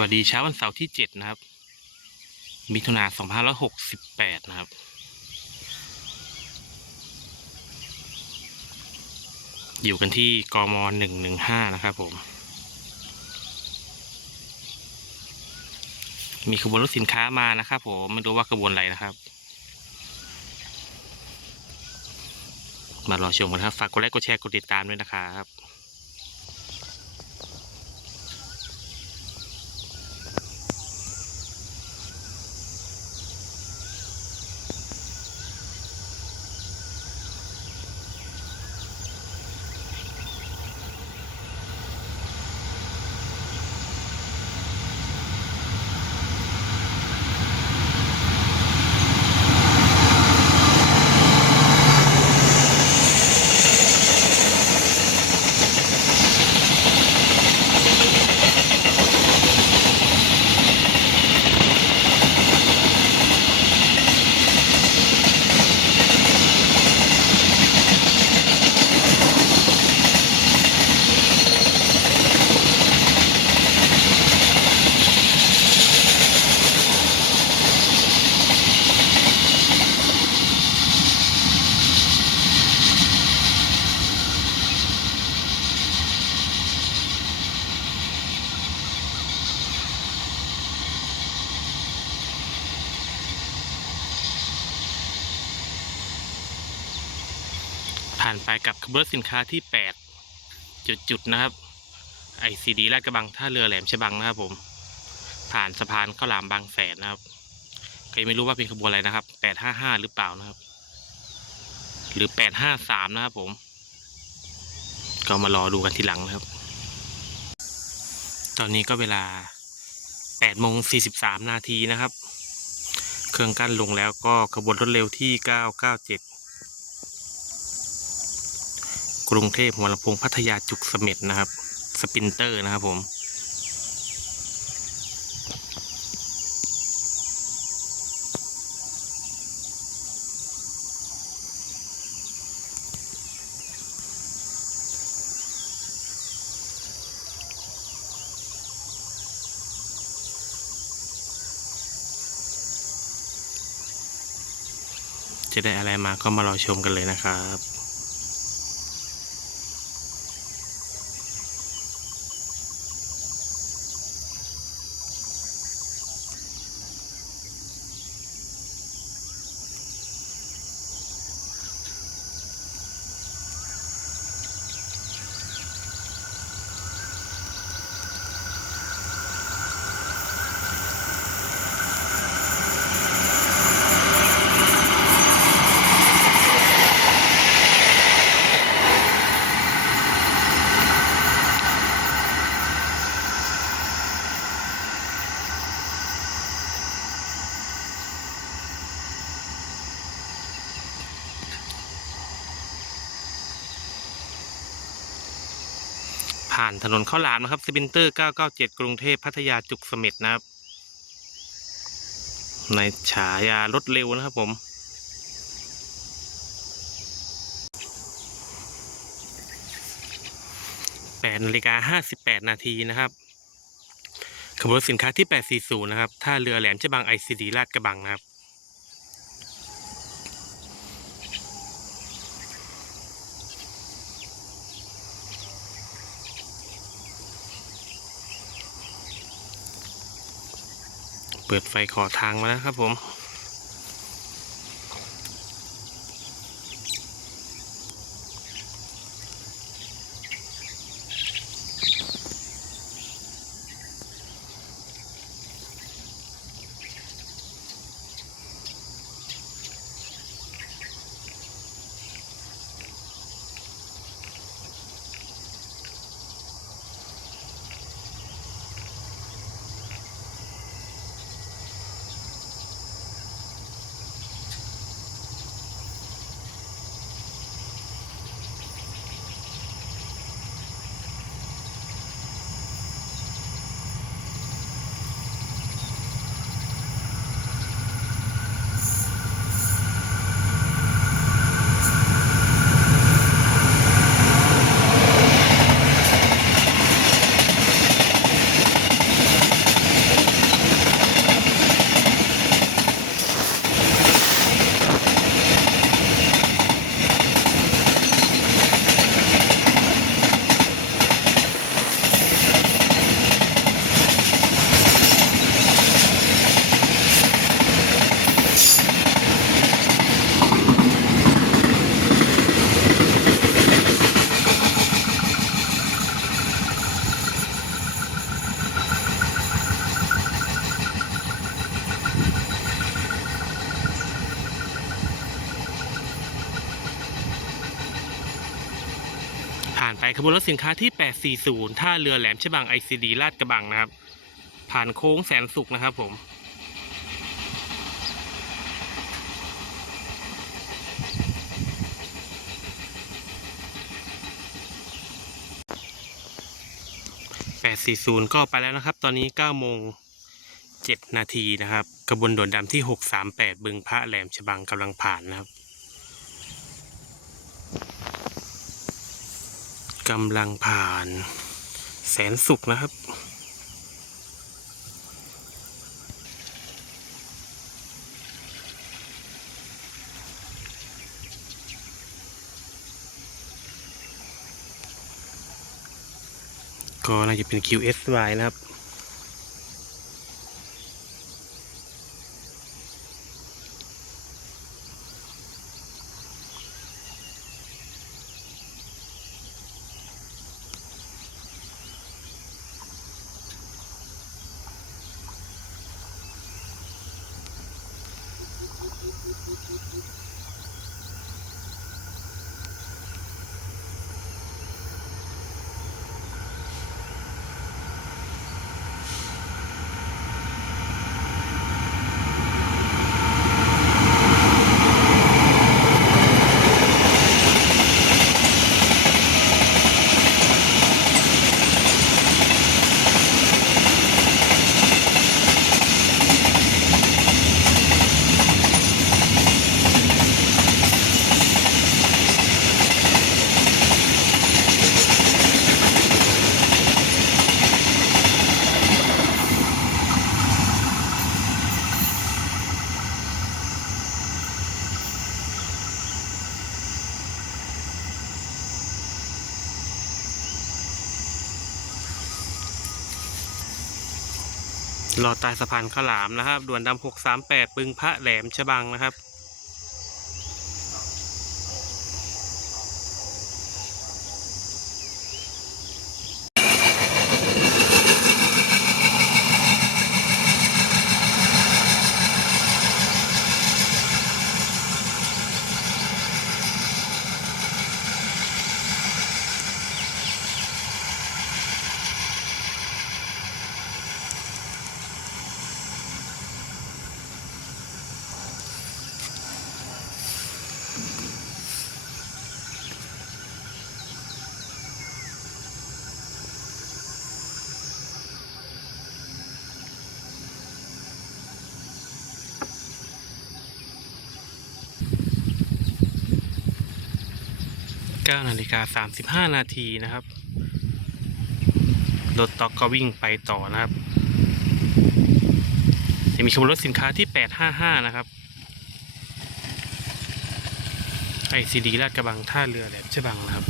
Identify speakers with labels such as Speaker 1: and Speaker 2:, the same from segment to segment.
Speaker 1: วัสดีเช้าวันเสาร์ที่7นะครับ มิถุนา2568นะครับ อยู่กันที่กม115นะครับผม มีขบวนรถสินค้ามานะครับผมไม่รู้ว่าขบวนอะไรนะครับ มารอชมกันครับ ฝากกดไลค์กดแชร์กดติดตามด้วยนะครับ ผ่านไปกับขบวนสินค้าที่ 8 จุดๆนะครับ ICD ลาดกระบังท่าเรือแหลมฉบังนะครับ ผม ผ่านสะพานข้าวหลามบางแสนนะครับใครไม่รู้ว่าเป็นขบวนอะไรนะครับ 855 หรือเปล่านะครับ หรือ 853 นะครับผม ก็มารอดูกันทีหลังนะครับ ตอนนี้ก็เวลา8โมง43 นาทีนะครับ เครื่องกั้นลงแล้วก็ขบวนรถเร็วที่ 997 กรุงเทพหัวลำโพงพัทยาจุกเสม็ดนะครับ สปินเตอร์นะครับผม จะได้อะไรมาก็มารอชมกันเลยนะครับ ผ่านถนนข้าวหลามนะครับสปินเตอร์ 997 กรุงเทพพัทยาจุกเสม็ดนะครับ ในฉายารถเร็วนะครับผม8นาฬิกา58นาทีนะครับขบวนสินค้าที่ 840 นะครับท่าเรือแหลมฉบังไอซีดีลาดกระบังนะครับ เปิดไฟขอทางมาแล้วครับผม บวนรถสินค้าที่ 840 ท่าเรือแหลมฉบัง ICD ลาดกระบังนะครับ ผ่านโค้งแสนสุขนะครับผม840 ก็ไปแล้วนะครับ ตอนนี้9โมง7นาทีนะครับ กระบวนด่วนดำที่ 638 บึงพระแหลมฉบังกำลังผ่านนะครับ กำลังผ่านแสนสุขนะครับ ก็น่าจะเป็น QSY นะครับ รอใต้สะพานข้าวหลามนะครับ ด่วนดำหกสามแปดปึงพระแหลมฉบังนะครับ 9นาฬิกา35 นาทีนะครับ รถต็อกก็วิ่งไปต่อนะครับ จะมีขบวนรถสินค้าที่ 855 นะครับไอซีดีลาดกระบังท่าเรือแหลมฉบังนะครับ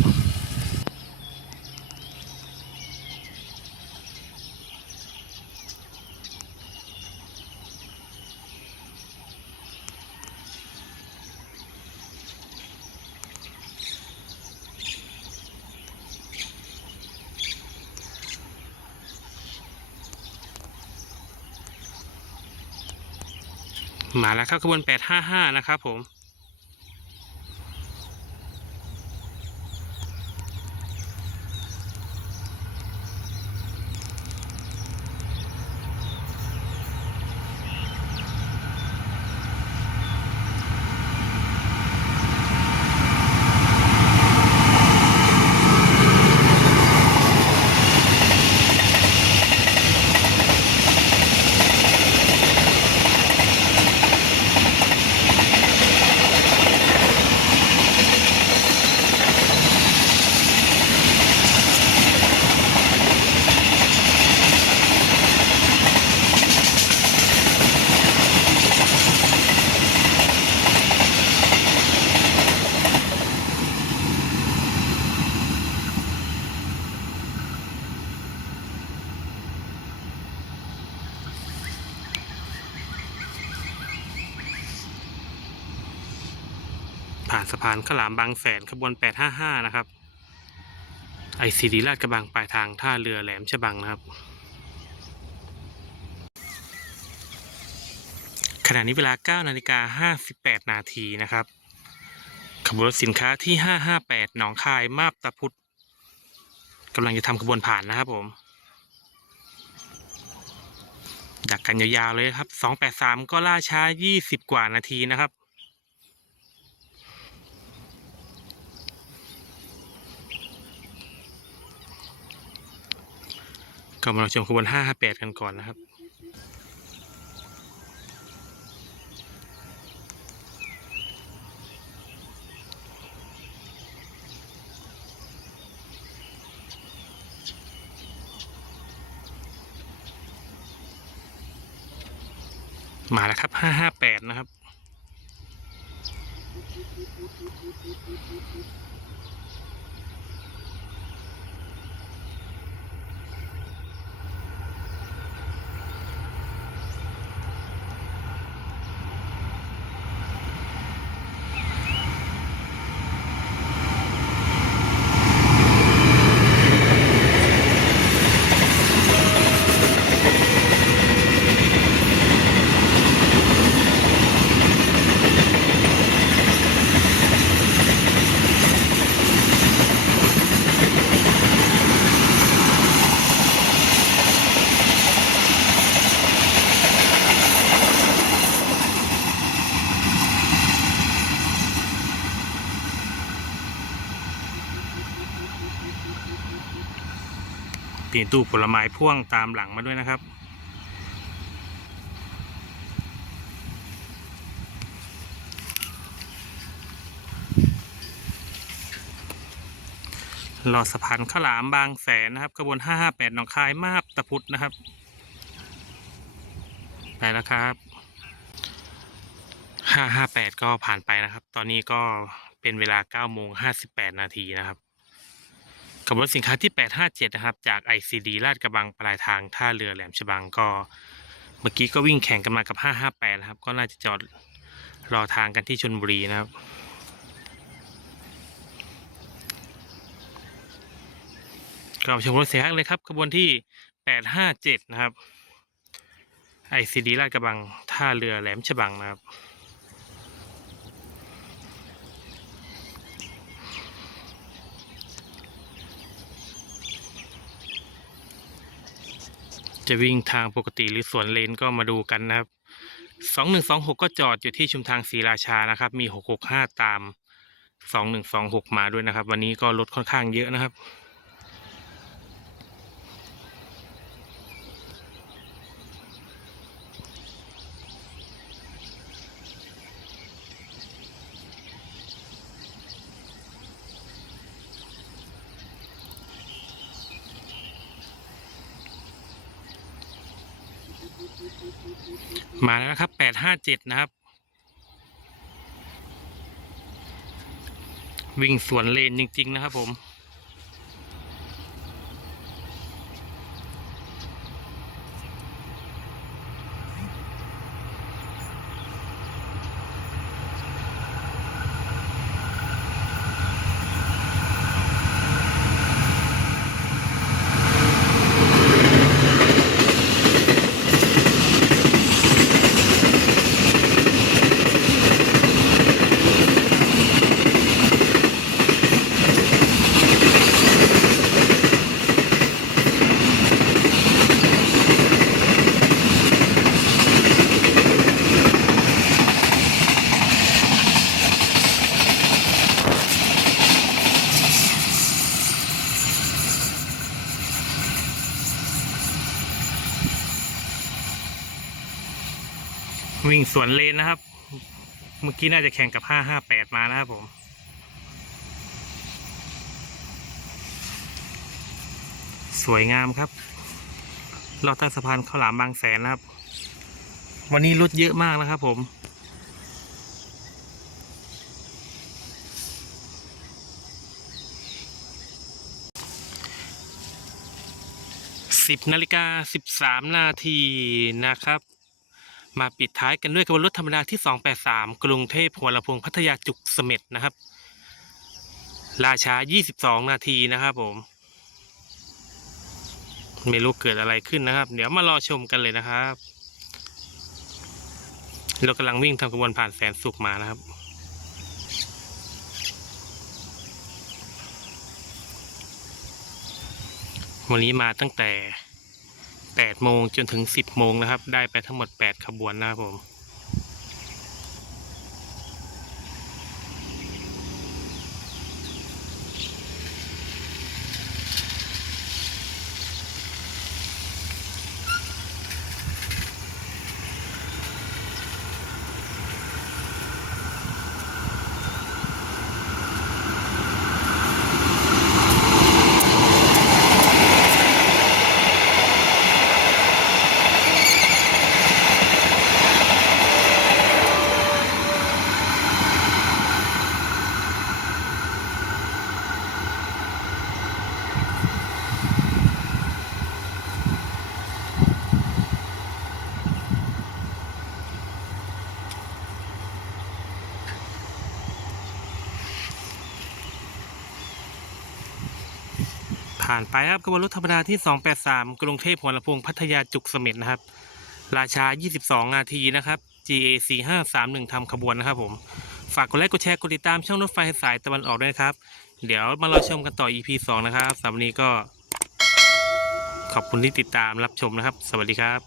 Speaker 1: มาแล้วครับขบวน 855 นะครับผม สะพานข้าวหลามบางแสนขบวน 855 นะครับ ICD ลาดกระบังปลายทางท่าเรือแหลมฉบังนะครับ ขณะนี้เวลา 9 นาฬิกา 58 นาทีนะครับ ขบวนรถสินค้าที่ 558 หนองคายมาบตาพุธกำลังจะทำขบวนผ่านนะครับผมดักกันยาวๆเลยครับสองแปดสามก็ล่าช้ายี่สิบกว่านาทีนะครับ ก็มาเราชมขบวนห้าห้าแปดกันก่อนนะครับมาแล้วครับ ห้าห้าแปดนะครับีตู้ผลไม้พ่วงตามหลังมาด้วยนะครับรอสะพานข้าวหลามบางแสนนะครับขบวน558หนองคายมาบตะพุธนะครับ ไปแล้วครับ 558 ก็ผ่านไปนะครับ ตอนนี้ก็เป็นเวลา9โมง58 นาทีนะครับ ขบวนสินค้าที่ 857 นะครับ จาก ICD ลาดกระบังปลายทางท่าเรือแหลมฉบังก็ เมื่อกี้ก็วิ่งแข่งกันมากับ 558 นะครับ ก็น่าจะจอดรอทางกันที่ชนบุรีนะครับก็ชมรถเสียงเลยครับขบวนที่ 857 นะครับ ICD ลาดกระบังท่าเรือแหลมฉบังนะครับ จะวิ่งทางปกติหรือสวนเลนก็มาดูกันนะครับสองหนึ่งสองหกก็จอดอยู่ที่ชุมทางศรีราชานะครับ มีหกหกห้าตามสองหนึ่งสองหกมาด้วยนะครับ วันนี้ก็รถค่อนข้างเยอะนะครับ มาแล้วนะครับแปดห้าเจ็ดนะครับ วิ่งสวนเลนจริง ๆ นะครับผม วิ่งสวนเลนนะครับ เมื่อกี้น่าจะแข่งกับห้าห้าแปดมานะครับผมสวยงามครับ เราตั้งสะพานข้าวหลามบางแสนนะครับ วันนี้รถเยอะมากนะครับผม สิบนาฬิกาสิบสามนาทีนะครับ มาปิดท้ายกันด้วยขบวนรถธรรมดาที่ 283 กรุงเทพหัวลำโพงพัทยาจุกเสม็ดนะครับ ราช้า 22 นาทีนะครับผม ไม่รู้เกิดอะไรขึ้นนะครับ เดี๋ยวมารอชมกันเลยนะครับเรากำลังวิ่งทำขบวนผ่านแสนสุขมานะครับวันนี้มาตั้งแต่ 8โมงจนถึง 10โมงนะครับ ได้ไปทั้งหมด 8 ขบวนนะครับผม ผ่านไปครับขบวนรถธรรมดาที่ 283 กรุงเทพหัวลำโพงพัทยาจุกเสม็ดนะครับ ราชา 22 นาทีนะครับ GA 4531ทำขบวนนะครับผม ฝากกดไลค์กดแชร์กดติดตามช่องรถไฟสายตะวันออกด้วยนะครับ เดี๋ยวมารอชมกันต่อ EP 2 นะครับสำหรับวันนี้ก็ ขอบคุณที่ติดตามรับชมนะครับ สวัสดีครับ